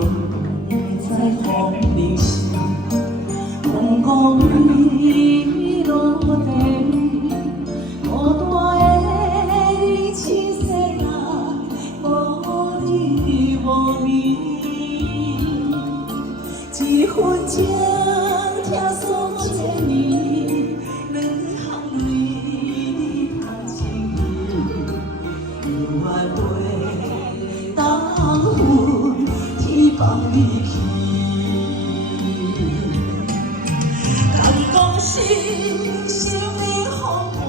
在风里是风光雨落地，孤单的你，青色眼，无你无味，一分情听诉千年，两行泪含情意，犹原袂当分天放你去。人讲心生命风寒，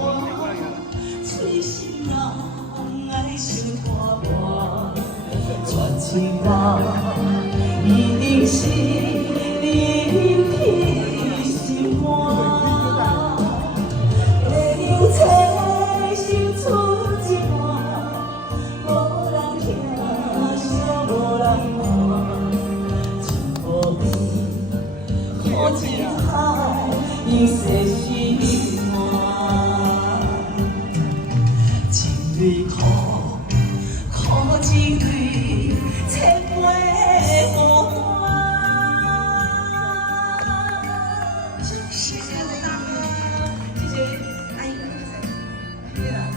嘴心人爱受拖磨，全情话一定是你的心肝。会有车心出一半，无人听，伤无人看，情无边，苦情海，已世心肝。情泪苦，苦情泪，千杯孤单。谢谢大哥，谢谢阿姨，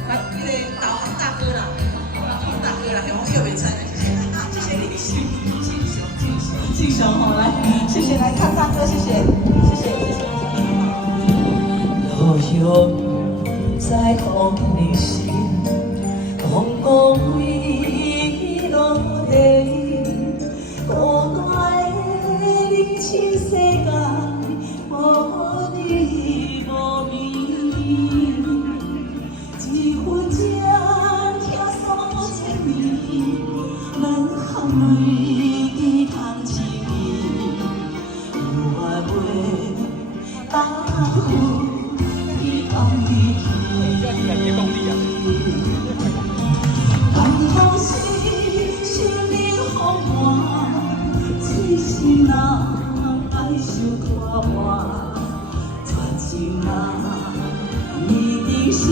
那个导航大哥啦，导航大哥啦，我又没猜，谢谢你，敬雄好来，谢谢来康大哥，谢谢。落叶在风里是风光雨落地，孤单的你，青世界无你无味，一分情听诉千年，两行泪含情意，犹原袂当分天放你去。人讲是生命风寒，嘴心人爱受拖磨，全情人一定是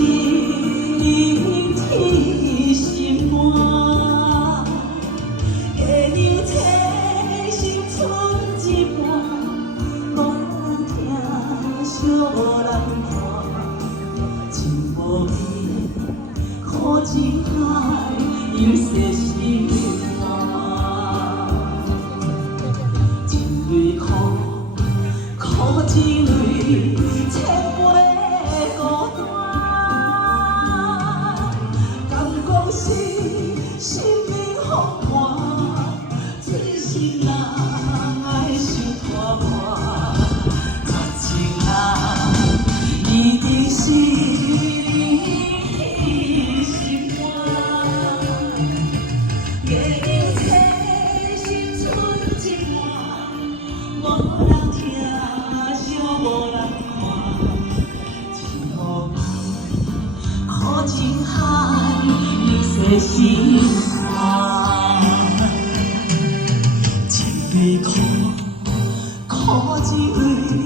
你的心肝。会有车心剩一半，无人听，伤无人看，情无边，苦情海，已世心肝。情泪苦，苦情泪，千杯孤单。敢讲是生命风寒，嘴心人爱受拖磨，绝情人一定是你心肝。月亮车心剩一半，无人听，伤无人看，情无边，苦情海，已世心肝。情泪苦，苦情泪。